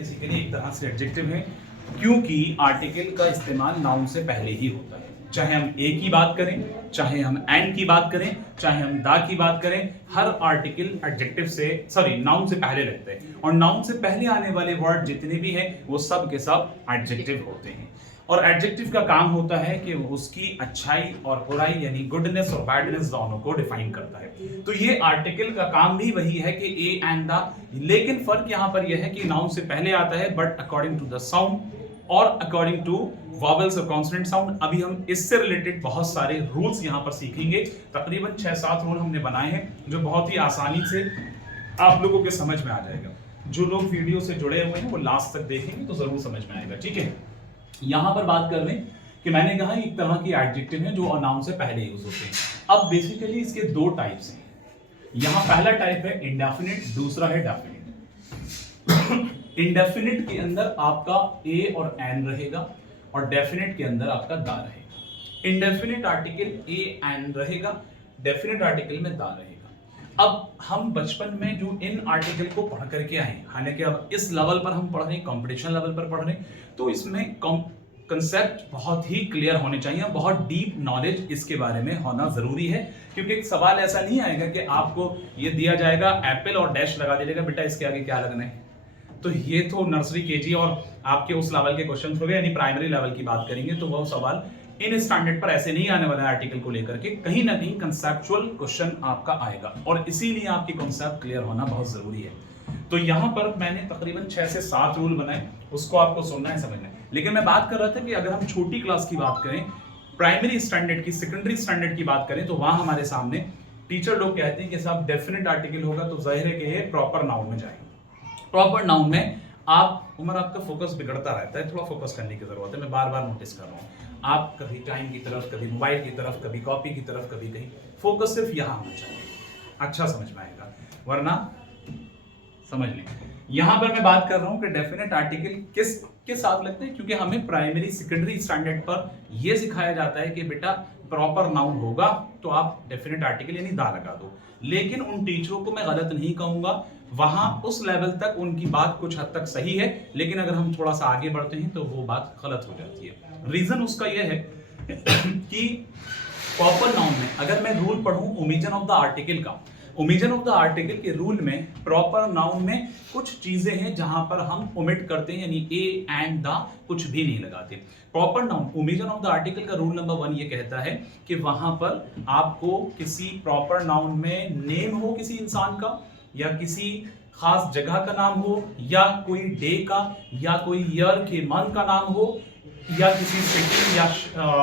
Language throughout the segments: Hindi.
बेसिकली एक तरह से एडजेक्टिव है, क्योंकि आर्टिकल का इस्तेमाल नाउन से पहले ही होता है। चाहे हम ए की बात करें, चाहे हम एंड की बात करें, चाहे हम दा की बात करें, हर आर्टिकल एडजेक्टिव से नाउन से पहले लगते हैं। और नाउन से पहले आने वाले वर्ड जितने भी हैं वो सब के सब एडजेक्टिव होते हैं। और एडजेक्टिव का काम होता है कि उसकी अच्छाई और बुराई यानी गुडनेस और बैडनेस दोनों को डिफाइन करता है। तो ये आर्टिकल का काम भी वही है कि ए एंड द, लेकिन फर्क यहां पर यह है कि नाउन से पहले आता है but according to the sound और अकॉर्डिंग टू वॉवेल्स और कॉन्सोनेंट साउंड। अभी हम इससे रिलेटेड बहुत सारे रूल्स यहां पर सीखेंगे। तकरीबन 6-7 रूल हमने बनाए हैं जो बहुत ही आसानी से आप लोगों के समझ में आ जाएगा। जो लोग वीडियो से जुड़े हुए हैं वो लास्ट तक देखेंगे तो जरूर समझ में आएगा। ठीक है, यहां पर बात कर लें कि मैंने कहा एक तरह की एडजेक्टिव है जो नाउन से पहले यूज होते हैं। अब बेसिकली इसके दो टाइप्स हैं। यहां पहला टाइप है इंडेफिनिट, दूसरा है डेफिनिट। इंडेफिनिट के अंदर आपका ए और एन रहेगा और डेफिनिट के अंदर आपका दा रहेगा। इंडेफिनिट आर्टिकल ए एन रहेगा, डेफिनिट आर्टिकल में दा रहेगा। अब हम बचपन में जो इन आर्टिकल को पढ़ करके आए, हालांकि अब इस लेवल पर हम पढ़ रहे हैं, कंपटीशन लेवल पर पढ़ रहे हैं, तो इसमें कंसेप्ट बहुत ही क्लियर होने चाहिए, बहुत डीप नॉलेज इसके बारे में होना जरूरी है। क्योंकि एक सवाल ऐसा नहीं आएगा कि आपको ये दिया जाएगा एप्पल और डैश लगा दीजिएगा, बेटा इसके आगे क्या लगना है। तो ये तो नर्सरी केजी और आपके उस लेवल के क्वेश्चन हो गए, यानी प्राइमरी लेवल की बात करेंगे तो वो सवाल इन स्टैंडर्ड पर ऐसे नहीं आने वाला है। आर्टिकल को लेकर के कहीं ना कहीं कंसेप्चुअल क्वेश्चन आपका आएगा और इसीलिए आपकी कॉन्सेप्ट क्लियर होना बहुत जरूरी है। तो यहां पर मैंने तकरीबन 6 से 7 रूल बनाए, उसको आपको सुनना है, समझना है। लेकिन मैं बात कर रहा था कि अगर हम छोटी क्लास की बात करें, प्राइमरी स्टैंडर्ड की, सेकेंडरी स्टैंडर्ड की बात करें, तो वहां हमारे सामने टीचर लोग कहते हैं कि साहब डेफिनेट आर्टिकल होगा तो जाहिर है कि ये प्रॉपर नाउन में जाएगा। प्रॉपर नाउन में आप उम्र आपका फोकस बिगड़ता रहता है, थोड़ा फोकस करने की जरूरत है। मैं बार बार नोटिस कर रहा हूँ, आप कभी टाइम की तरफ, कभी मोबाइल की तरफ, कभी कॉपी की तरफ, कभी कहीं, फोकस सिर्फ यहाँ होना चाहिए, अच्छा समझ में आएगा, वरना समझ लें। यहां पर मैं बात कर रहा हूं कि डेफिनेट आर्टिकल किसके साथ लगते हैं, क्योंकि हमें प्राइमरी सेकेंडरी स्टैंडर्ड पर यह सिखाया जाता है कि बेटा प्रॉपर नाउन होगा तो आप डेफिनेट आर्टिकल यानी दा लगा दो। लेकिन उन टीचरों को मैं गलत नहीं कहूंगा, वहां उस लेवल तक उनकी बात कुछ हद तक सही है, लेकिन अगर हम थोड़ा सा आगे बढ़ते हैं तो वो बात गलत हो जाती है। रीजन उसका यह है कि प्रॉपर नाउन में अगर मैं रूल पढ़ूं ओमिजन ऑफ द आर्टिकल का, ओमिजन ऑफ द आर्टिकल के रूल में प्रॉपर नाउन में कुछ चीजें हैं जहां पर हम ओमिट करते हैं, यानी ए एंड द कुछ भी नहीं लगाते। Proper noun omission of the article का रूल नंबर 1 ये कहता है कि वहां पर आपको किसी प्रॉपर नाउन में नेम हो किसी इंसान का, या किसी खास जगह का नाम हो, या कोई डे का, या कोई ईयर के मंथ का नाम हो, या किसी सिटी या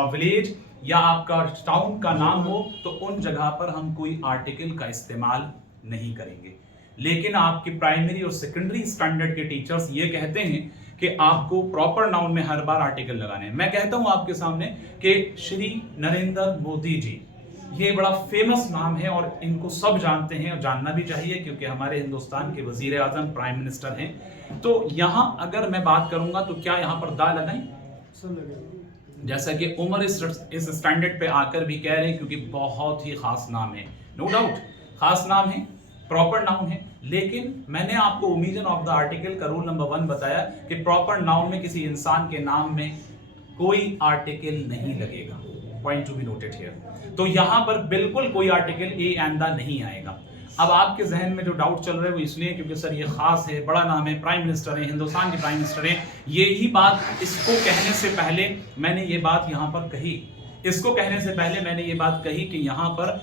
विलेज या आपका टाउन का नाम हो, तो उन जगह पर हम कोई आर्टिकल का इस्तेमाल नहीं करेंगे। लेकिन आपके प्राइमरी और सेकेंडरी स्टैंडर्ड के टीचर्स ये कहते हैं कि आपको प्रॉपर नाउन में हर बार आर्टिकल लगाने हैं। मैं कहता हूं आपके सामने कि श्री नरेंद्र मोदी जी, ये बड़ा फेमस नाम है और इनको सब जानते हैं और जानना भी चाहिए, क्योंकि हमारे हिंदुस्तान के वजीर आजम प्राइम मिनिस्टर हैं। तो यहां अगर मैं बात करूंगा तो क्या यहां पर दा लगाएं, जैसा कि उमर इस स्टैंडर्ड पे आकर भी कह रहे हैं, क्योंकि बहुत ही खास नाम है, नो डाउट खास नाम है, प्रॉपर नाउन है। लेकिन मैंने आपको ओमिजन ऑफ द आर्टिकल का रूल नंबर 1 बताया कि प्रॉपर नाउन में किसी इंसान के नाम में कोई आर्टिकल नहीं लगेगा, point to be noted here. तो यहां पर बिल्कुल कोई आर्टिकल ए एंड द नहीं आएगा। अब आपके जहन में जो डाउट चल रहा है वो इसलिए क्योंकि सर ये खास है, बड़ा नाम है, प्राइम मिनिस्टर है, हिंदुस्तान के प्राइम मिनिस्टर है। यही बात इसको कहने से पहले मैंने ये बात यहां पर कही, इसको कहने से पहले मैंने ये बात कही कि यहां पर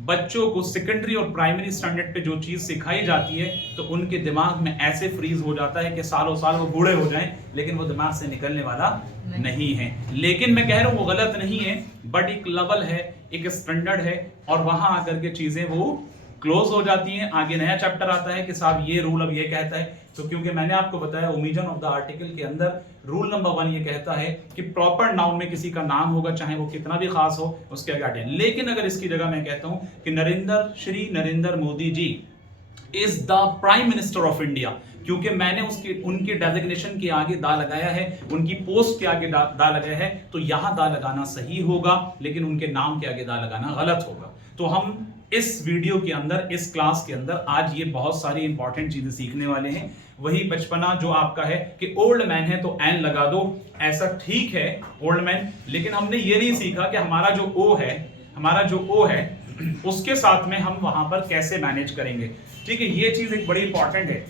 बच्चों को सेकेंडरी और प्राइमरी स्टैंडर्ड पे जो चीज सिखाई जाती है तो उनके दिमाग में ऐसे फ्रीज हो जाता है कि सालों साल वो बूढ़े हो जाएं, लेकिन वो दिमाग से निकलने वाला नहीं है। लेकिन मैं कह रहा हूं वो गलत नहीं है, बट एक लेवल है, एक स्टैंडर्ड है, और वहां आकर के चीजें वो क्लोज हो जाती हैं। आगे नया चैप्टर आता है कि साहब ये रूल अब ये कहता है, तो क्योंकि मैंने आपको बताया ओमिजन ऑफ द आर्टिकल के अंदर रूल नंबर 1 ये कहता है कि प्रॉपर नाउन में किसी का नाम होगा, चाहे वो कितना भी खास हो, उसके आगे आर्टिकल। लेकिन अगर इसकी जगह मैं कहता हूं कि Shri Narendra Modi ji is the prime minister of India, क्योंकि मैंने उनकी डेजिग्नेशन के आगे दा लगाया है, उनकी पोस्ट के आगे दा लगाया है, तो यहां दा लगाना सही होगा, लेकिन उनके नाम के आगे दा लगाना गलत होगा। तो हम इस वीडियो के अंदर, इस क्लास के अंदर आज ये बहुत सारी इंपॉर्टेंट चीजें सीखने वाले हैं। वही बचपना जो आपका है कि ओल्ड मैन है तो एन लगा दो, ऐसा ठीक है ओल्ड मैन, लेकिन हमने ये नहीं सीखा कि हमारा जो ओ है उसके साथ में हम वहां पर कैसे मैनेज करेंगे। ठीक है, ये चीज एक बड़ी इंपॉर्टेंट है।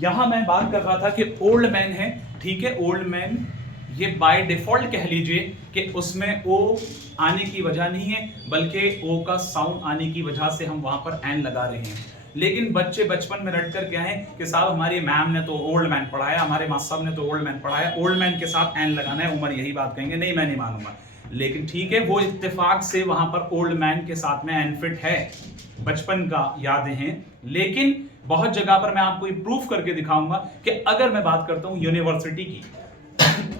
यहां मैं बात कर रहा था कि ओल्ड मैन है, ठीक है, ओल्ड मैन ये बाय डिफॉल्ट कह लीजिए कि उसमें ओ आने की वजह नहीं है, बल्कि ओ का साउंड आने की वजह से हम वहां पर एन लगा रहे हैं। लेकिन बच्चे बचपन में रट कर क्या है कि साहब हमारी मैम ने तो ओल्ड मैन पढ़ाया, हमारे मास्टर साहब ने तो ओल्ड मैन पढ़ाया, ओल्ड मैन के साथ एन लगाना है, उमर यही बात कहेंगे। नहीं, मैं नहीं मानूंगा। लेकिन ठीक है, वो इत्तेफाक से वहां पर ओल्ड मैन के साथ में एन फिट है, बचपन का यादें हैं। लेकिन बहुत जगह पर मैं आपको प्रूफ करके दिखाऊंगा कि अगर मैं बात करता हूं यूनिवर्सिटी की,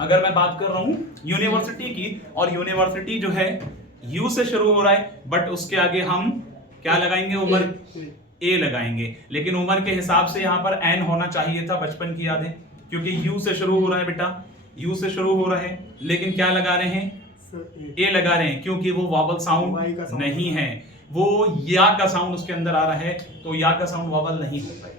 अगर मैं बात कर रहा हूं यूनिवर्सिटी की, और यूनिवर्सिटी जो है यू से शुरू हो रहा है, बट उसके आगे हम क्या लगाएंगे, उम्र ए लगाएंगे। लेकिन उम्र के हिसाब से यहां पर एन होना चाहिए था, बचपन की यादें, क्योंकि यू से शुरू हो रहा है बेटा, यू से शुरू हो रहा है, लेकिन क्या लगा रहे हैं, ए लगा रहे हैं, क्योंकि वो वॉवल साउंड नहीं है, वो या का साउंड उसके अंदर आ रहा है, तो या का साउंड वॉवल नहीं होता है।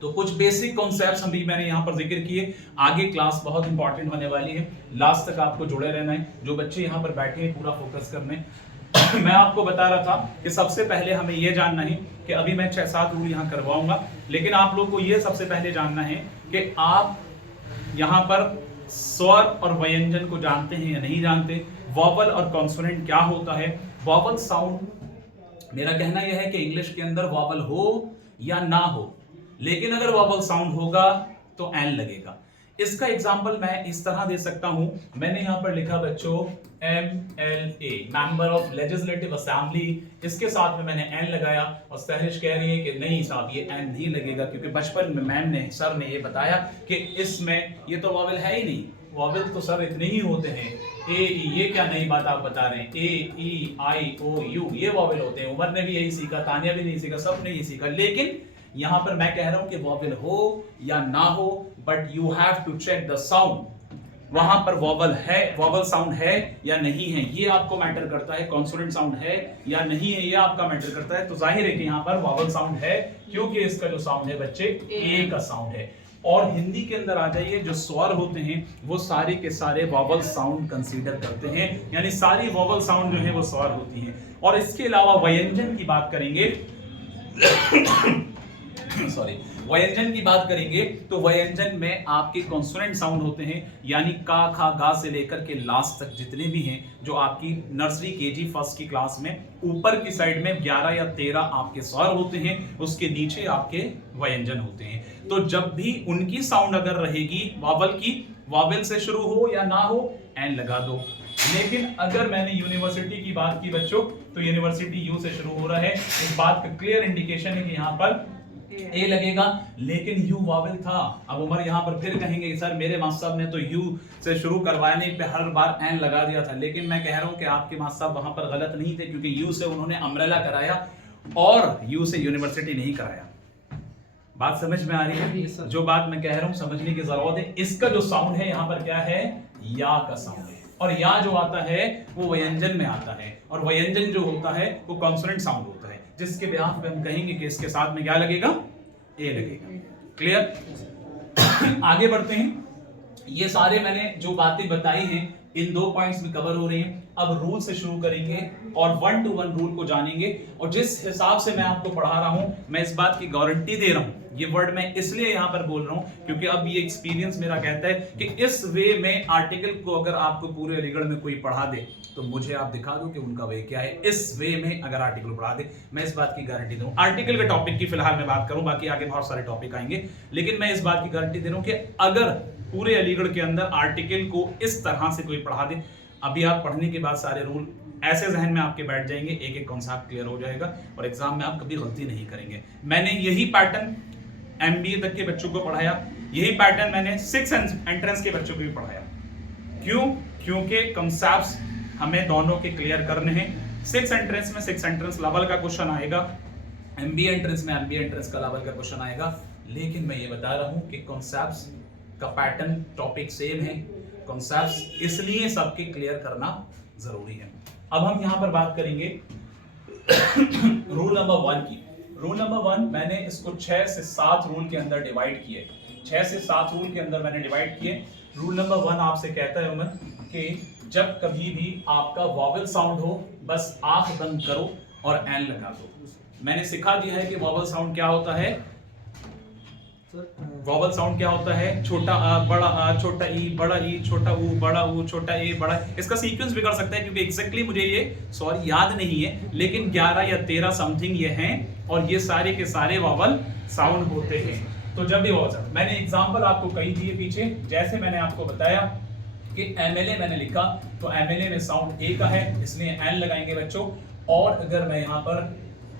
तो कुछ बेसिक कॉन्सेप्ट्स हम भी मैंने यहां पर जिक्र किए। आगे क्लास बहुत इंपॉर्टेंट होने वाली है, लास्ट तक आपको जुड़े रहना है। जो बच्चे यहां पर बैठे हैं पूरा फोकस करने मैं आपको बता रहा था कि सबसे पहले हमें यह जानना है कि अभी मैं 6-7 रूल यहां करवाऊंगा, लेकिन आप लोग को यह सबसे पहले जानना है कि आप यहां पर स्वर और व्यंजन को जानते हैं या नहीं जानते, वॉवल और कॉन्सोनेंट क्या होता है। वॉवल साउंड, मेरा कहना यह है कि इंग्लिश के अंदर वॉवल हो या ना हो, लेकिन अगर वॉवल साउंड होगा तो एन लगेगा। इसका एग्जांपल मैं इस तरह दे सकता हूं, मैंने यहां पर लिखा बच्चों MLA, member of legislative assembly, इसके साथ में मैंने एन लगाया, और सहरिश कह रही है कि नहीं साहब ये एन नहीं लगेगा, क्योंकि बचपन में मैम ने, सर ने ये बताया कि इसमें ये तो वॉवल है ही नहीं, वॉवल तो सर इतने ही होते हैं, ए ई, ये क्या नई बात आप बता रहे हैं, ए ई आई ओ यू ये वॉवल होते हैं। उमर ने भी यही सीखा, तानिया भी नहीं सीखा, सब ने यही सीखा। लेकिन यहां पर मैं कह रहा हूं कि वॉवल हो या ना हो, but you have to check the sound, वहां पर वॉवल है, वॉवल साउंड है या नहीं है, ये आपको मैटर करता है। कॉन्सोनेंट साउंड है या नहीं है, ये आपका मैटर करता है। तो जाहिर है कि यहां पर वॉवल साउंड है, क्योंकि इसका जो साउंड है बच्चे ए का साउंड है। और हिंदी के अंदर आ जाइए, जो स्वर होते हैं वो सारे के सारे वॉवल साउंड कंसीडर करते हैं, यानी सारी वॉवल साउंड जो है वो स्वर होती हैं। और इसके अलावा व्यंजन की बात करेंगे सॉरी, व्यंजन की बात करेंगे तो व्यंजन में आपके कॉन्सोनेंट साउंड होते हैं, यानी का, खा, गा से लेकर के लास्ट तक जितने भी हैं, जो आपकी नर्सरी केजी फर्स्ट की क्लास में ऊपर की साइड में 11 या 13 आपके स्वर होते हैं, उसके नीचे आपके व्यंजन होते हैं। तो जब भी उनकी साउंड अगर रहेगी वॉवल की, वॉवल से शुरू हो या ना हो, एन लगा दो। लेकिन अगर मैंने यूनिवर्सिटी की बात की बच्चों, तो यूनिवर्सिटी यू से शुरू हो रहा है, इस बात का क्लियर इंडिकेशन है कि यहां पर ए लगेगा, लेकिन यू वॉवल था। अब उमर यहां पर फिर कहेंगे कि सर मेरे मास्टर साहब ने तो यू से शुरू करवाने पे हर बार एन लगा दिया था, लेकिन मैं कह रहा हूं कि आपके मास्टर साहब वहां पर गलत नहीं थे, क्योंकि यू से उन्होंने अम्ब्रेला कराया और यू से यूनिवर्सिटी नहीं कराया। बात समझ में आ रही है? जो बात मैं कह रहा हूं समझने की जरूरत है। इसका जो साउंड है यहां पर क्या है, या का साउंड है, और या जो आता है वो व्यंजन में आता है, और व्यंजन जो होता है वो कॉन्सोनेंट साउंड होता है, जिसके ब्याह पे हम कहेंगे कि इसके साथ में क्या लगेगा, ए लगेगा। क्लियर? आगे बढ़ते हैं। ये सारे मैंने जो बातें बताई हैं इन 2 पॉइंट्स में कवर हो रही हैं। अब रूल से शुरू करेंगे और 1 to 1 रूल को जानेंगे, और जिस हिसाब से मैं आपको पढ़ा रहा हूं, मैं इस बात की गारंटी दे रहा हूं, ये वर्ड मैं इसलिए यहां पर बोल रहा हूं क्योंकि अब ये एक्सपीरियंस मेरा कहता है कि इस वे में आर्टिकल को अगर आपको पूरे अलीगढ़ में कोई पढ़ा दे तो मुझे आप दिखा दो कि उनका वे क्या है। इस वे में अगर आर्टिकल पढ़ा दे, मैं इस बात की गारंटी दूं। आर्टिकल के टॉपिक की फिलहाल मैं बात करूं, बाकी आगे बहुत सारे टॉपिक आएंगे, लेकिन मैं इस बात की गारंटी दे रहा हूं कि अगर पूरे अलीगढ़ के अंदर आर्टिकल को इस तरह से कोई पढ़ा दे, अभी आप पढ़ने के बाद सारे रूल ऐसे जहन में आपके बैठ जाएंगे, एक एक कॉन्सेप्ट क्लियर हो जाएगा, और एग्जाम में आप कभी गलती नहीं करेंगे। मैंने यही पैटर्न MBA तक के बच्चों को पढ़ाया, यही पैटर्न मैंने 6 एंट्रेंस के बच्चों को भी पढ़ाया। क्यों? क्योंकि कॉन्सेप्ट्स हमें दोनों के क्लियर करने हैं। 6 एंट्रेंस में 6 एंट्रेंस लेवल का क्वेश्चन आएगा, MBA एंट्रेंस में MBA एंट्रेंस का लेवल का क्वेश्चन आएगा, लेकिन मैं ये बता रहा हूं कि कॉन्सेप्ट्स का पैटर्न टॉपिक सेम है, कॉन्सेप्ट्स, इसलिए सबके क्लियर करना जरूरी है। अब हम यहां पर बात करेंगे रूल नंबर 1 की। रूल नंबर 1 मैंने इसको 6 से 7 रूल के अंदर डिवाइड किए। 6 से 7 रूल के अंदर मैंने डिवाइड किए। रूल नंबर 1 आपसे कहता है उमर कि जब कभी भी आपका वॉवल साउंड हो बस आंख बंद करो और एन लगा दो। मैंने सिखा दिया है कि वॉवल साउंड क्या होता है। वॉवल साउंड क्या होता है? छोटा आ, बड़ा आ, छोटा ई, बड़ा ई, छोटा ऊ, बड़ा ऊ, छोटा ए, बड़ा। इसका सीक्वेंस बिगड़ सकता है क्योंकि एग्जैक्टली मुझे ये याद नहीं है, लेकिन 11 या 13 समथिंग ये हैं और ये सारे के सारे वॉवल साउंड होते हैं। तो जब भी वॉवल, मैंने एग्जांपल आपको कई दिए पीछे, जैसे मैंने आपको बताया कि एमएलए मैंने लिखा तो एमएलए में साउंड ए का है इसलिए एन लगाएंगे बच्चों। और अगर मैं यहाँ पर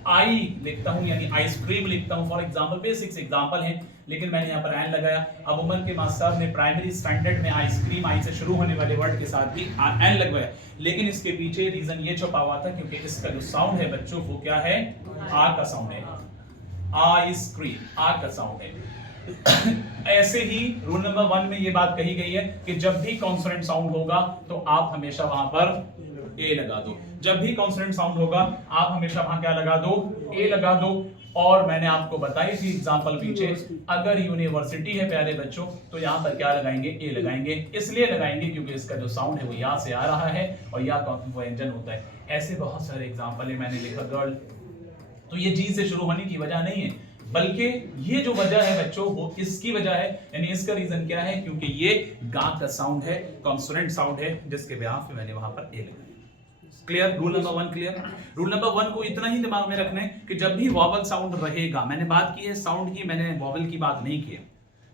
आई लिखता हूं यानी आइसक्रीम लिखता हूं, फॉर एग्जांपल बेसिक्स एग्जांपल है, लेकिन मैंने यहाँ पर एन लगाया। अब उमर के मास्टर साहब ने प्राइमरी स्टैंडर्ड में आइसक्रीम आई से शुरू होने वाले वर्ड के साथ भी एन लगवाया, लेकिन इसके पीछे रीजन ये छुपा हुआ था क्योंकि इसका जो साउंड है बच्चों वो क्या है? आ का साउंड है। आइसक्रीम आ का साउंड है। ऐसे ही रूल नंबर 1 में ये बात कही गई है कि जब भी कॉन्सोनेंट साउंड होगा तो आप हमेशा वहां पर ए लगा दो। जब भी कॉन्सोनेंट साउंड होगा आप हमेशा वहां क्या लगा दो? ए लगा दो। और मैंने आपको बताई थी एग्जांपल पीछे, अगर यूनिवर्सिटी है प्यारे बच्चों तो यहाँ पर क्या लगाएंगे? ए लगाएंगे। इसलिए लगाएंगे क्योंकि इसका जो साउंड है वो या से आ रहा है और या का व्यंजन होता है। ऐसे बहुत सारे एग्जांपल है। मैंने लिखा गर्ल, तो ये जी से शुरू होने की वजह नहीं है, बल्कि ये जो वजह है बच्चों वो इसकी वजह है, यानी इसका रीजन क्या है? क्योंकि ये गा का साउंड है, कॉन्सोनेंट साउंड है, जिसके बिहाफ पे मैंने वहां पर ए लगाया। Clear? Rule number 1 clear. Rule number 1 को इतना ही दिमाग में रखना है कि जब भी वॉवल साउंड रहेगा, मैंने बात की है साउंड की, मैंने वॉवल की बात नहीं की है।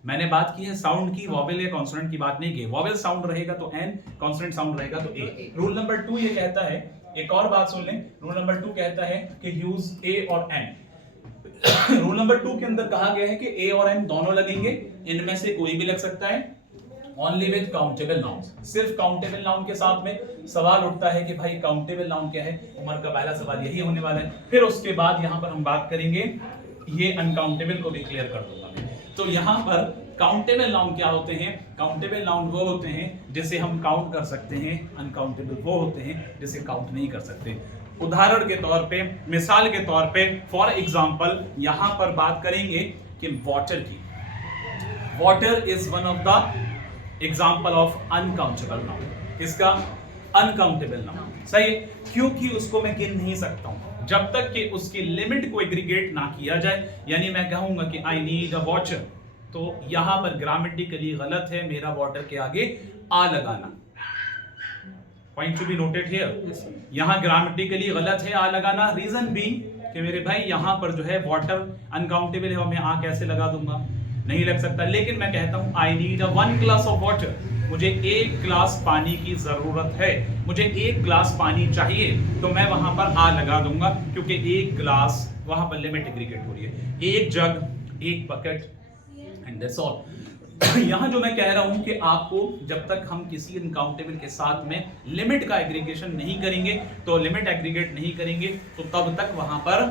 मैंने बात की है साउंड की, वॉवल या कॉन्सोनेंट की बात नहीं की। वॉवल साउंड रहेगा तो एन, कॉन्सोनेंट साउंड रहेगा तो ए। रूल नंबर 2 ये कहता है, एक और बात सुन लें, रूल नंबर 2 कहता है कि use a or N. Rule number 2 के अंदर कहा गया है कि ए और एन दोनों लगेंगे, इनमें से कोई भी लग सकता है, ओनली विद काउंटेबल नाउन्स। सिर्फ काउंटेबल नाउन के साथ में सवाल उठता है कि भाई काउंटेबल नाउन क्या है? उमर का पहला सवाल यही होने वाला है। फिर उसके बाद यहां पर हम बात करेंगे, ये अनकाउंटेबल को भी क्लियर कर दूंगा मैं। तो यहां पर काउंटेबल नाउन क्या होते हैं? काउंटेबल नाउन वो होते हैं जिसे हम काउंट कर सकते हैं, अनकाउंटेबल वो होते हैं जिसे काउंट नहीं कर सकते। उदाहरण के तौर पे, मिसाल के तौर पे, फॉर एग्जांपल यहां पर बात करेंगे कि वाटर की। Water is one of the example of uncountable noun. इसका अनकाउंटेबल नाउन सही है क्योंकि उसको मैं गिन नहीं सकता हूं जब तक कि उसकी लिमिट को एग्रीगेट ना किया जाए। यानी मैं कहूंगा कि आई नीड अ वाटर, तो यहां पर ग्रामेटिकली गलत है मेरा वाटर के आगे आ लगाना। Point to be noted here, यहां ग्रामेटिकली गलत है आ लगाना। रीजन बी कि मेरे भाई यहां पर जो है वाटर अनकाउंटेबल है और मैं आ कैसे लगा दूंगा? नहीं लग सकता। लेकिन मैं कहता हूं I need a 1 glass of water, मुझे 1 ग्लास पानी की जरूरत है, मुझे 1 ग्लास पानी चाहिए, तो मैं वहां पर आ लगा दूंगा क्योंकि 1 ग्लास वहां पर लिमिट एग्रीगेट हो रही है। 1 जग, 1 बकेट एंड दैट्स ऑल। यहां जो मैं कह रहा हूं कि आपको जब तक हम किसी अनकाउंटेबल के साथ में लिमिट का एग्रीगेशन नहीं करेंगे, तो लिमिट एग्रीगेट नहीं करेंगे तो तब तक वहां पर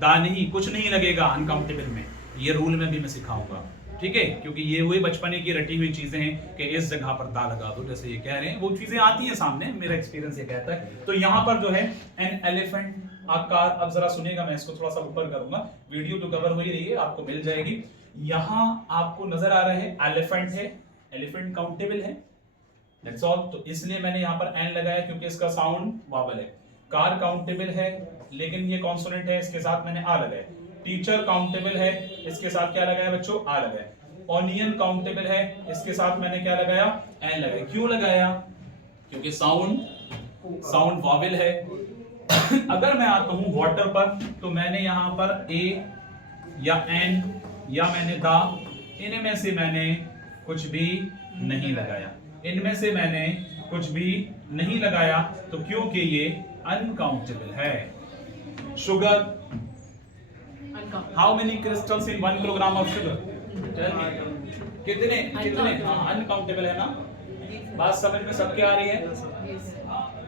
दा नहीं, कुछ नहीं लगेगा अनकाउंटेबल में। ये रूल में भी मैं सिखाऊंगा, ठीक है? क्योंकि ये वही बचपने की रटी हुई चीजें हैं कि इस जगह पर दा लगा दो, जैसे ये कह रहे हैं, वो चीजें आती हैं सामने, मेरा एक्सपीरियंस ये कहता है। तो यहाँ पर जो है एन एलिफेंट आकार, अब जरा सुनिएगा, मैं इसको थोड़ा सा ऊपर करूंगा, वीडियो तो कवर हो ही रही है, आपको मिल जाएगी। यहाँ आपको नजर आ रहा है एलिफेंट है, एलिफेंट काउंटेबल है, दैट्स ऑल। तो इसलिए मैंने यहाँ पर एन लगाया क्योंकि इसका साउंड वॉवल है। कार काउंटेबल है लेकिन ये कॉन्सोनेंट है, इसके साथ मैंने आ लगाया। टीचर काउंटेबल है, इसके साथ क्या लगाया बच्चों? आ लगाया। ऑनियन काउंटेबल है, इसके साथ मैंने क्या लगाया? एन लगाया। क्यों लगाया? क्योंकि साउंड वॉवल है। अगर मैं आता हूं वाटर पर, तो मैंने यहां पर ए या एन या मैंने दा, इनमें से मैंने कुछ भी नहीं लगाया, इनमें से मैंने कुछ भी नहीं लगाया, तो क्योंकि ये अनकाउंटेबल है। Sugar, how many crystals in 1 kilogram of sugar? Tell me. कितने? हाँ, अनकाउंटेबल है ना? बात समझ में सबके आ रही है?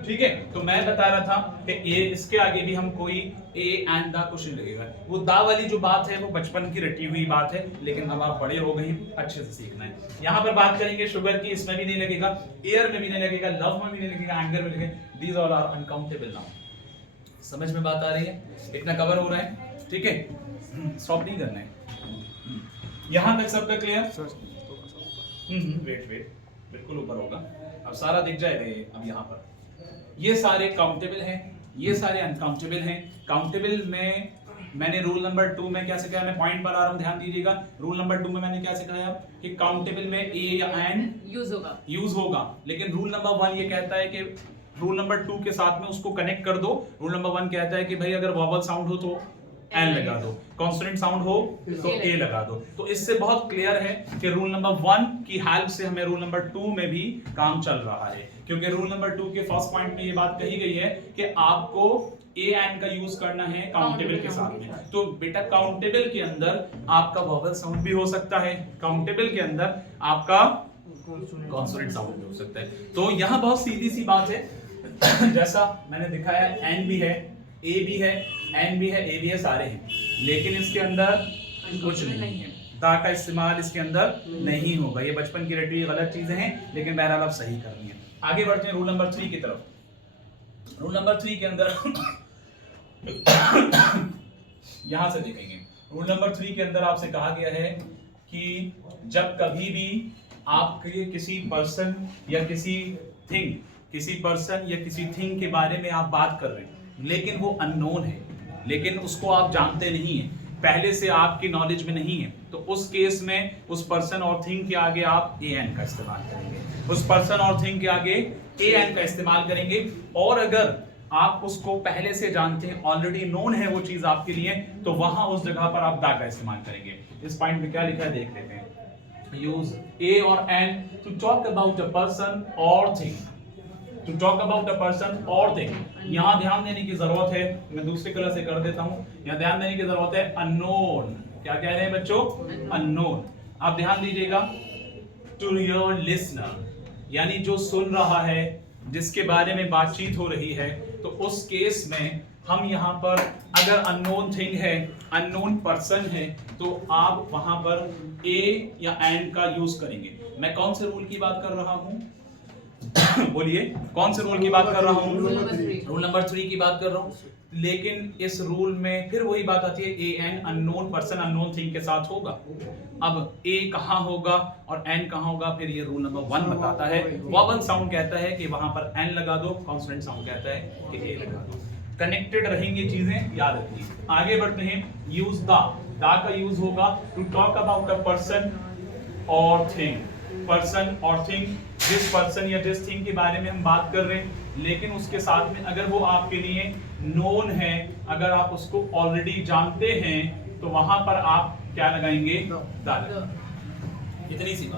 ठीक है, तो मैं बता रहा था कि ए इसके आगे भी हम कोई ए एंड दा कुछ नहीं लगेगा। वो दा वाली जो बात है वो बचपन की रटी हुई बात है, लेकिन अब आप बड़े हो गए, अच्छे से सीखना है। यहाँ पर बात करेंगे शुगर की, इसमें भी नहीं लगेगा, एयर में भी नहीं लगेगा, लव में भी नहीं लगेगा, एंगर में लगेगा। These all are uncountable noun. समझ में बात आ रही है? इतना कवर हो रहा है, ठीक है, स्टॉप नहीं करना है। यहाँ तक सबका क्लियर? वेट बिल्कुल ऊपर होगा, अब सारा दिख जाएगा ये। अब यहाँ पर ये सारे काउंटेबल हैं, ये सारे अनकाउंटेबल हैं। काउंटेबल में मैंने रूल नंबर 2 में क्या सिखाया, मैं पॉइंट पर आ रहा हूँ, ध्यान दीजिएगा। रूल नंबर 2 में मैंने क्या सिखाया कि काउंटेबल में ए या एन यूज होगा, लेकिन रूल नंबर 1 ये कहता है कि रूल नंबर 2 के साथ में उसको कनेक्ट कर दो। रूल नंबर 1 कहता है कि भाई अगर वॉवल साउंड हो तो एन लगा दो, कॉन्सोनेंट साउंड हो तो ए लगा दो। तो इससे बहुत क्लियर है कि रूल नंबर 1 की हेल्प से हमें रूल नंबर 2 में भी काम चल रहा है, क्योंकि रूल नंबर 2 के फर्स्ट पॉइंट में ये बात कही गई है कि आपको ए एन का यूज करना है काउंटेबल के साथ में। तो बेटा काउंटेबल के अंदर आपका वॉवल साउंड भी हो सकता है, काउंटेबल के अंदर आपका कॉन्सोनेंट साउंड भी हो सकता है। तो यहाँ बहुत सीधी सी बात है, जैसा मैंने दिखाया, एन भी है, ए भी है, एन भी है, ए भी है, सारे हैं, लेकिन इसके अंदर कुछ नहीं है। दा का इस्तेमाल इसके अंदर नहीं होगा। ये बचपन की रटी गलत चीजें हैं, लेकिन बहरहाल आप सही करनी है। आगे बढ़ते हैं रूल नंबर 3 की तरफ। रूल नंबर 3 के अंदर यहां से देखेंगे। रूल नंबर 3 के अंदर आपसे कहा गया है कि जब कभी भी आपके किसी पर्सन या किसी थिंग के बारे में आप बात कर रहे हैं, लेकिन वो अननोन है, लेकिन उसको आप जानते नहीं हैं, पहले से आपकी नॉलेज में नहीं है, तो उस केस में उस पर्सन और थिंग के आगे आप ए एन का इस्तेमाल करेंगे। उस पर्सन और थिंग के आगे ए एन का इस्तेमाल करेंगे। और अगर आप उसको पहले से जानते हैं, ऑलरेडी नोन है वो चीज आपके लिए, तो वहां उस जगह पर आप दा का इस्तेमाल करेंगे। इस पॉइंट में क्या लिखा है देख लेते हैं। Use a or an to talk about a person और thing. To talk about a person और थिंग। यहां ध्यान देने की जरूरत है, मैं दूसरी कलर से कर देता हूं। यहां ध्यान देने की जरूरत है अननोन। क्या कह रहे हैं बच्चों? अननोन। आप ध्यान दीजिएगा, टू योर लिसनर, यानी जो सुन रहा है, जिसके बारे में बातचीत हो रही है, तो उस केस में हम यहां पर अगर अननोन थिंग है, अननोन पर्सन है, तो आप वहां पर ए या एन का यूज करेंगे। मैं कौन से रूल की बात कर रहा हूं? बोलिए, कौन से रूल की बात कर रहा हूं? रूल नंबर 3 की बात कर रहा हूं। लेकिन इस रूल में फिर वही बात आती है, a an unknown person unknown thing के साथ होगा। अब ए कहां होगा और एन कहां होगा, फिर ये रूल नंबर 1 बताता है। वॉवल साउंड कहता है कि वहां पर एन लगा दो, कॉन्सोनेंट साउंड कहता है कि ए लगा दो। कनेक्टेड रहेंगे चीजें, याद रखिए। आगे बढ़ते हैं। यूज दा का यूज होगा to talk about a person और थिंग। पर्सन और थिंग, जिस पर्सन या जिस थिंग के बारे में हम बात कर रहे हैं, लेकिन उसके साथ में अगर वो आपके लिए नोन है, अगर आप उसको ऑलरेडी जानते हैं, तो वहां पर आप क्या लगाएंगे? दा। इतनी सी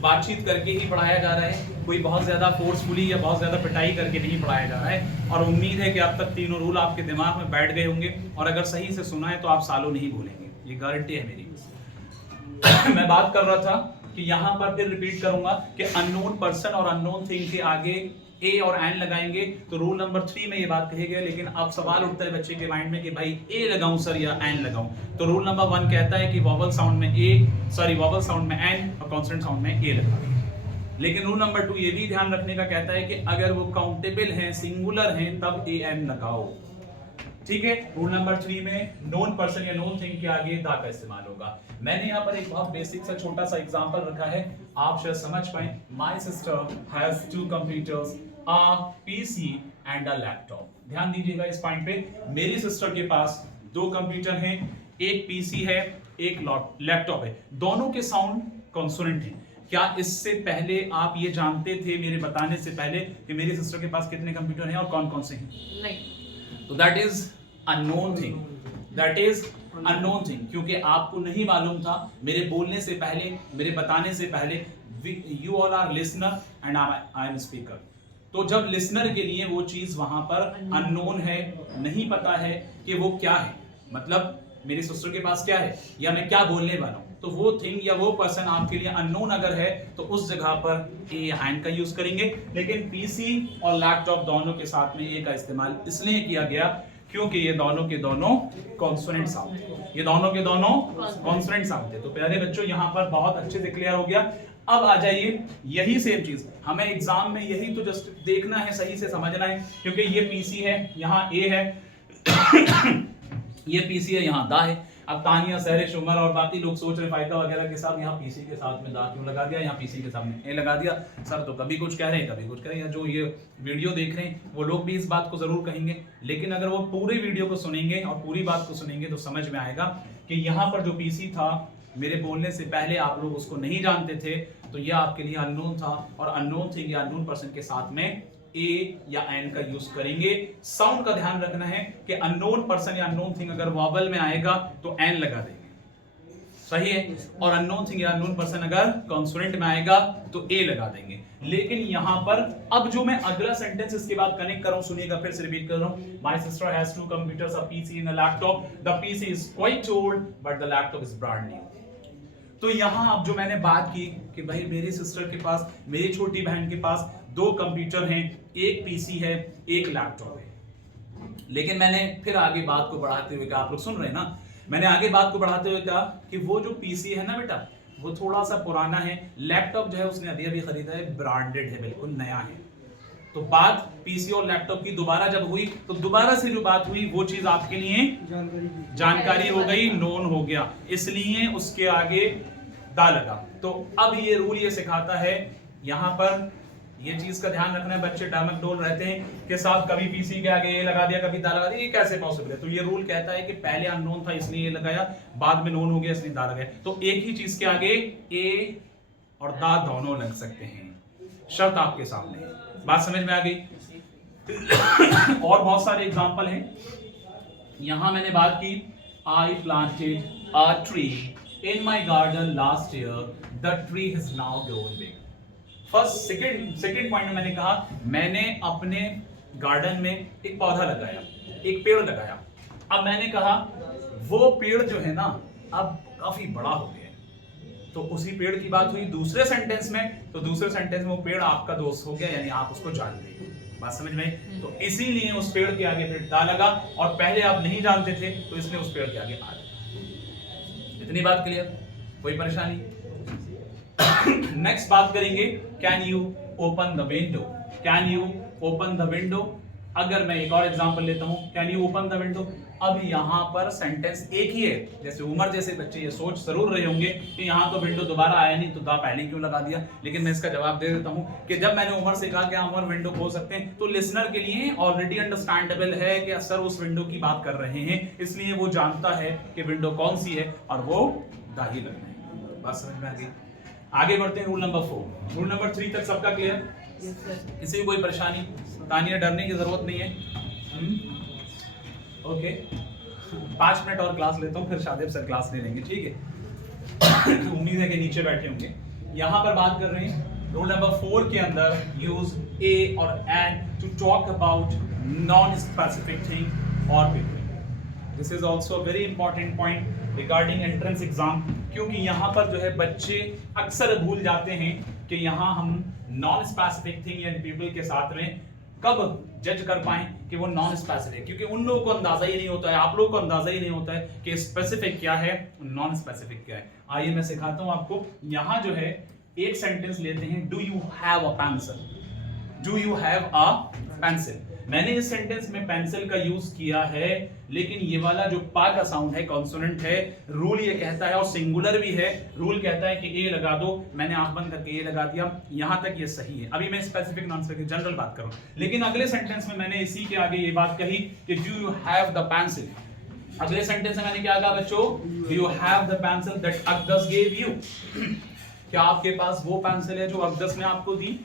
बातचीत करके ही पढ़ाया जा रहा है, कोई बहुत ज्यादा फोर्सफुली या बहुत ज्यादा पिटाई करके नहीं पढ़ाया जा रहा है। और उम्मीद है कि अब तक तीनों रूल आपके दिमाग में बैठ गए होंगे, और अगर सही से सुना है तो आप सालों नहीं भूलेंगे, ये गारंटी है मेरी। मैं बात कर रहा था कि यहां पर फिर रिपीट करूंगा कि अननोन पर्सन और अननोन थिंग के आगे ए और एन लगाएंगे, तो रूल नंबर 3 में ये बात कही गई। लेकिन अब सवाल उठता है बच्चे के माइंड में कि भाई ए लगाऊं सर या एन लगाऊं? तो रूल नंबर 1 कहता है कि वॉवल साउंड में एन और कॉन्सोनेंट साउंड में ए लगाओ। लेकिन रूल नंबर 2 ये भी ध्यान रखने का कहता है कि अगर वो काउंटेबल हैं, सिंगुलर हैं, तब ए एन लगाओ। ठीक है। रूल नंबर 3 में नोन पर्सन या नोन थिंग के आगे दा का इस्तेमाल होगा। मैंने यहाँ पर एक बहुत बेसिक सा छोटा सा एग्जांपल रखा है, आप शायद समझ पाए। My sister has 2 computers, a PC and a laptop. ध्यान दीजिएगा इस पॉइंट पे। मेरी सिस्टर के पास 2 कंप्यूटर हैं, एक पीसी है, एक लैपटॉप है, दोनों के साउंड कॉन्सोनेंट हैं। क्या इससे पहले आप ये जानते थे, मेरे बताने से पहले, कि मेरी सिस्टर के पास कितने कंप्यूटर हैं और कौन कौन से हैं? नहीं। तो that is unknown thing, that is unknown thing, क्योंकि आपको नहीं मालूम था मेरे बोलने से पहले, मेरे बताने से पहले। You all our listener and I am speaker. तो जब लिसनर के लिए वो चीज वहां पर अननोन है, नहीं पता है कि वो क्या है, मतलब मेरी सिस्टर के पास क्या है या मैं क्या बोलने वाला हूं, तो वो थिंग या वो पर्सन आपके लिए अननोन अगर है तो उस जगह पर ए या एंड का यूज करेंगे। लेकिन पीसी और लैपटॉप दोनों के साथ में ए का इस्तेमाल इसलिए किया गया क्योंकि ये दोनों के दोनों कॉन्सोनेंट साउंड थे, ये दोनों के दोनों कॉन्सोनेंट साउंड थे। तो प्यारे बच्चों यहाँ पर बहुत अच्छे से क्लियर हो गया। अब आ जाइए, यही सेम चीज हमें एग्जाम में यही तो जस्ट देखना है, सही से समझना है, क्योंकि ये पीसी है, यहाँ ए है ये पीसी है, यहाँ दा है। अब तानिया, सहरिश, उमर और बाकी लोग सोच रहे फायदा वगैरह के साथ यहाँ पीसी के साथ में दा क्यों लगा दिया, यहाँ पीसी के सामने ए लगा दिया। सर तो कभी कुछ कह रहे हैं कभी कुछ कह रहे हैं, जो ये वीडियो देख रहे हैं वो लोग भी इस बात को जरूर कहेंगे, लेकिन अगर वो पूरे वीडियो को सुनेंगे और पूरी बात को सुनेंगे तो समझ में आएगा कि यहाँ पर जो पीसी था मेरे बोलने से पहले आप लोग उसको नहीं जानते थे, तो ये आपके लिए अननोन था, और अननोन थिंग या अननोन पर्सन के साथ में ए या एन का यूज करेंगे। साउंड का ध्यान रखना है कि अननोन पर्सन या अननोन थिंग अगर वॉवल में आएगा तो एन लगा देंगे, सही है, और अननोन थिंग या अननोन पर्सन अगर कॉन्सोनेंट में आएगा तो ए लगा देंगे। लेकिन यहां पर अब जो मैं अगला सेंटेंस इसके बाद कनेक्ट कर रहा हूं, सुनिएगा, फिर से रिपीट कर रहा हूं। My sister has 2 computers, a PC and a laptop, the PC is quite old but the laptop is brand new. तो यहां अब जो मैंने बात की कि भाई मेरी सिस्टर के पास, मेरी छोटी बहन के पास 2 कंप्यूटर हैं, एक पीसी है, एक लैपटॉप है। लेकिन मैंने फिर आगे बात को बढ़ाते हुए कहा, आप लोग सुन रहे हैं ना, मैंने आगे बात को बढ़ाते हुए कहा कि वो जो पीसी है ना बेटा, वो थोड़ा सा पुराना है, लैपटॉप जो है उसने अभी खरीदा है, ब्रांडेड है, बिल्कुल नया है। तो बात पीसी और लैपटॉप की दोबारा जब हुई तो दोबारा से जो बात हुई वो चीज आपके लिए जानकारी हो गई, नोन हो गया, इसलिए उसके आगे दा लगा। तो अब ये रूल ये सिखाता है, यहां पर ये चीज का ध्यान रखना है, बच्चे डामक डोल रहते हैं कि साहब कभी पीसी के आगे ए लगा दिया, कभी दा लगा दिया, ये कैसे पॉसिबल है। तो ये रूल कहता है कि पहले अननोन था इसलिए ये लगाया, बाद में नोन हो गया इसलिए दा लगाया। तो एक ही चीज के आगे ए और दा दोनों लग सकते हैं, शर्त आपके सामने है। बात समझ में आ गई। और बहुत सारे एग्जांपल हैं। यहां मैंने बात की, I planted a tree in my garden last year, the tree is now growing big. First second point में मैंने कहा मैंने अपने गार्डन में एक पौधा लगाया, एक पेड़ लगाया। अब मैंने कहा वो पेड़ जो है ना अब काफी बड़ा हो गया, तो उसी पेड़ की बात हुई दूसरे सेंटेंस में, तो दूसरे सेंटेंस में वो पेड़ आपका दोस्त हो गया, यानी आप उसको जानते हैं। बात समझ में? तो इसीलिए उस पेड़ के आगे फिर दा लगा, और पहले आप नहीं जानते थे तो इसलिए उस पेड़ के आगे आ गया। इतनी बात क्लियर? कोई परेशानी? नेक्स्ट बात करेंगे, can you open the window. Can you open the window. अगर मैं एक और एग्जांपल लेता हूं, can you open the window. अब यहां पर सेंटेंस एक ही है, जैसे उमर जैसे बच्चे ये सोच जरूर रहे होंगे कि यहां तो विंडो दोबारा आया नहीं तो दा पहले क्यों लगा दिया। लेकिन मैं इसका जवाब दे देता हूं कि जब मैंने उमर से कहा कि उमर विंडो खोल सकते हैं, तो लिसनर के लिए ऑलरेडी अंडरस्टैंडेबल है कि सर उस विंडो की बात कर रहे हैं, इसलिए वो जानता है कि विंडो कौन सी है और वो दा ही लगना है। बात समझ में आ गई? आगे बढ़ते हैं, रूल नंबर 4। रूल नंबर 3 तक सबका क्लियर? किसी को कोई परेशानी? तानिया डरने की जरूरत नहीं है। ओके, 5 मिनट और क्लास लेता हूँ, फिर शादेब सर क्लास ले लेंगे, ठीक है? उम्मीद है कि नीचे बैठे होंगे। यहाँ पर बात कर रहे हैं रूल नंबर 4 के अंदर, use a or an to talk about non specific thing और people. This is also very important point regarding entrance exam, क्योंकि यहाँ पर जो है बच्चे अक्सर भूल जाते हैं कि यहाँ हम non specific thing and people के साथ में कब जज कर पाए कि वो नॉन स्पेसिफिक, क्योंकि उन लोगों को अंदाजा ही नहीं होता है, आप लोगों को अंदाजा ही नहीं होता है कि स्पेसिफिक क्या है, नॉन स्पेसिफिक क्या है। आइए मैं सिखाता हूं आपको। यहां जो है एक सेंटेंस लेते हैं, do you have a pencil. Do you have a pencil. मैंने इस सेंटेंस में पेंसिल का यूज किया है, लेकिन ये वाला जो पा का साउंड है, कॉन्सोनेंट है, रूल ये कहता है, और सिंगुलर भी है, रूल कहता है कि ए लगा दो। मैंने आंख बंद करके ए लगा दिया, यहां तक ये सही है। अभी मैं स्पेसिफिक नॉन स्पेसिफिक जनरल बात करूं, लेकिन अगले सेंटेंस में मैंने इसी के आगे ये बात कही कि do you have the pencil. अगले सेंटेंस में मैंने क्या कहा बच्चों? Do you have the pencil that Aqdas gave you. क्या आपके पास वो पेंसिल है जो अकदस ने आपको दी?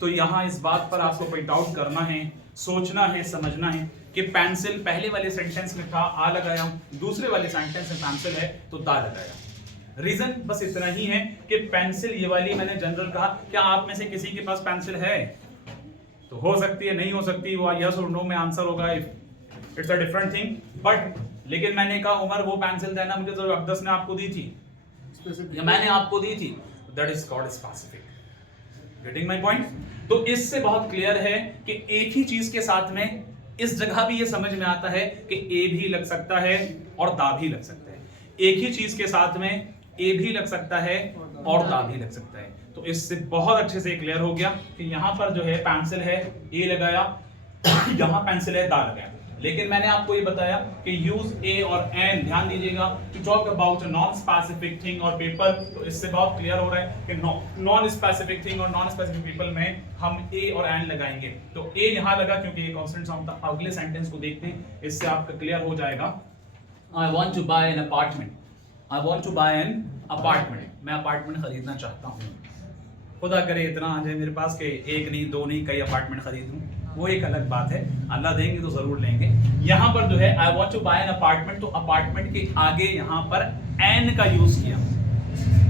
तो यहां इस बात पर आपको पॉइंट आउट करना है, सोचना है, समझना है कि पेंसिल पहले वाले सेंटेंस में था, आ लगाया, दूसरे वाले सेंटेंस में पेंसिल है तो दा लगाया। रीजन बस इतना ही है कि पेंसिल ये वाली मैंने जनरल कहा। क्या आप में से किसी के पास पेंसिल है? तो हो सकती है, नहीं हो सकती, वो यस और नो में आंसर होगा, it's a different thing. But लेकिन मैंने कहा उमर वो पेंसिल देना मुझे जो अकदस ने आपको दी थी, ये मैंने आपको दी थी, that is called specific. Getting my point? तो इससे बहुत क्लियर है कि एक ही चीज के साथ में इस जगह भी ये समझ में आता है कि ए भी लग सकता है और दा भी लग सकता है। एक ही चीज के साथ में ए भी लग सकता है और दा भी लग सकता है। तो इससे बहुत अच्छे से क्लियर हो गया कि यहां पर जो है पेंसिल है ए लगाया, यहां पेंसिल है दा लगाया। लेकिन मैंने आपको ये बताया कि यूज ए और एन, ध्यान दीजिएगा, to talk about non specific thing और पीपल। तो इससे बहुत क्लियर हो रहा है कि नॉन स्पेसिफिक थिंग और नॉन स्पेसिफिक पीपल में हम ए और एन लगाएंगे। तो ए यहां लगा क्योंकि ये कांस्टेंट साउंड था। अगले सेंटेंस को देखते हैं, इससे आपका क्लियर हो जाएगा। I want to buy an apartment. I want to buy an apartment. मैं अपार्टमेंट खरीदना चाहता हूँ। खुदा करे इतना आ जाए मेरे पास कि एक नहीं, दो नहीं, कई अपार्टमेंट खरीद लूं, वो एक अलग बात है। अल्लाह देंगे तो जरूर लेंगे। यहाँ पर जो है I want to buy an apartment, तो अपार्टमेंट के आगे यहाँ पर एन का यूज किया।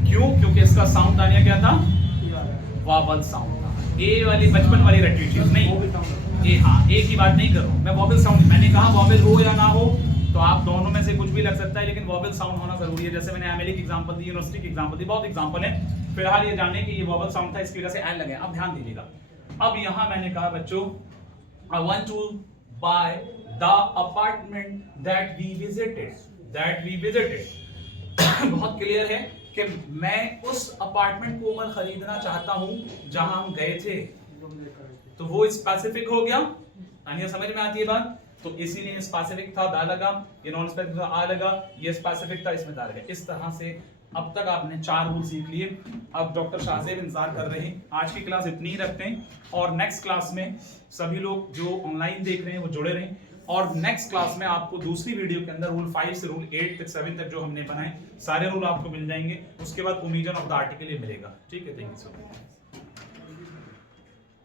क्यों? क्योंकि इसका साउंड आने क्या था? वॉवल साउंड था। ए वाली बचपन वाली रटी चीज नहीं। ए, हाँ, ए की बात नहीं कर रहा हूं मैं, वॉवल साउंड। मैंने कहा वॉवल हो या ना हो, तो आप दोनों में से कुछ भी लग सकता है, लेकिन वॉवल साउंड होना जरूरी है। जैसे मैंने एमएलए की एग्जांपल दी, यूनिवर्सिटी की एग्जांपल दी, बहुत एग्जांपल है। फिलहाल ये जाने कि ये वॉवल साउंड था, इसकी वजह से एन लगे। अब ध्यान दीजिएगा, अब यहां मैंने कहा बच्चों I want to buy the apartment that we visited। बहुत क्लियर है कि मैं उस अपार्टमेंट को मैं खरीदना चाहता हूं जहां हम गए थे। तो वो स्पेसिफिक हो गया। यानी समझ में आती है बात? तो इसीलिए स्पेसिफिक था दा लगा, ये नॉन स्पेसिफिक था आ लगा, ये स्पेसिफिक था इसमें दा लगा। इस तरह से अब तक आपने 4 रूल सीख लिए। अब डॉक्टर शाहजेब इंतजार कर रहे हैं। आज की क्लास इतनी ही रखते हैं और नेक्स्ट क्लास में सभी लोग जो ऑनलाइन देख रहे हैं वो जुड़े रहें। और नेक्स्ट क्लास में आपको दूसरी वीडियो के अंदर रूल 5 से रूल 8 तक 7 तक जो हमने बनाए सारे रूल आपको मिल जाएंगे। उसके बाद ओमिजन ऑफ द आर्टिकल ये मिलेगा। ठीक है, थैंक यू सो मच।